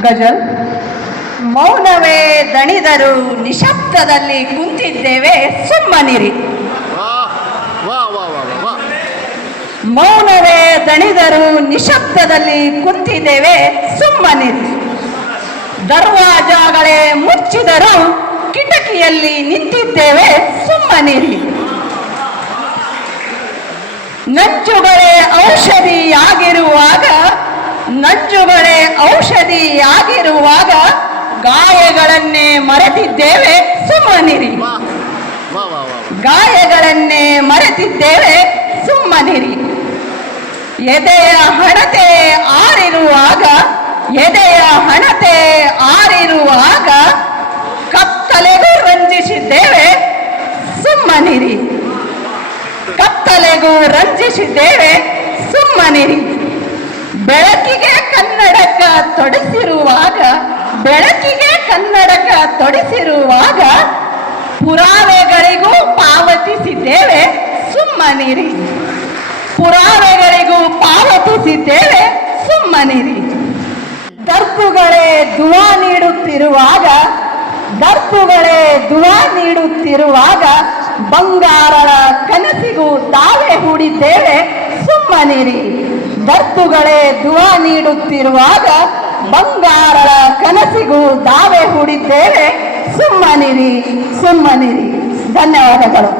ಗಜಲ್. ಮೌನವೇ ದಣಿದರು ನಿಶಬ್ದದಲ್ಲಿ ಕುಂತಿದ್ದೇವೆ ಸುಮ್ಮನಿರಿ. ಮೌನವೇ ದಣಿದರು ನಿಶಬ್ದದಲ್ಲಿ ಕುಂತಿದ್ದೇವೆ ಸುಮ್ಮನಿರಿ. ದರ್ವಾಜಾಗಳೇ ಮುಚ್ಚಿದರು ಕಿಟಕಿಯಲ್ಲಿ ನಿಂತಿದ್ದೇವೆ ಸುಮ್ಮನಿರಿ. ನಂಜುಗಳೇ ಔಷಧಿಯಾಗಿರುವಾಗ ಗಾಯಗಳನ್ನೇ ಮರೆತಿದ್ದೇವೆ ಸುಮ್ಮನಿರಿ. ಗಾಯಗಳನ್ನೇ ಮರೆತಿದ್ದೇವೆ ಸುಮ್ಮನಿರಿ. ಎದೆಯ ಹಣತೆ ಆರಿರುವಾಗ ಕತ್ತಲೆಗೂ ರಂಜಿಸಿದ್ದೇವೆ ಸುಮ್ಮನಿರಿ. ಬೆಳಕಿಗೆ ಕನ್ನಡಕ ತೊಡಿಸಿರುವಾಗ ಪುರಾವೆಗಳಿಗೂ ಪಾವತಿಸಿದ್ದೇವೆ ಸುಮ್ಮನಿರಿ. ದರ್ಪುಗಳೇ ದುವಾ ನೀಡುತ್ತಿರುವಾಗ ಬಂಗಾರಳ ಕನಸಿಗೂ ತಾವೇ ಹೂಡಿದ್ದೇವೆ ಸುಮ್ಮನಿರಿ. ದರ್ಪುಗಳೇ ದುವಾ ನೀಡುತ್ತಿರುವಾಗ ಬಂಗಾರಳ ಕನಸಿಗೂ ದಾವೆ ಹೂಡಿದ್ದೇವೆ ಸುಮ್ಮನಿರಿ. ಧನ್ಯವಾದಗಳು.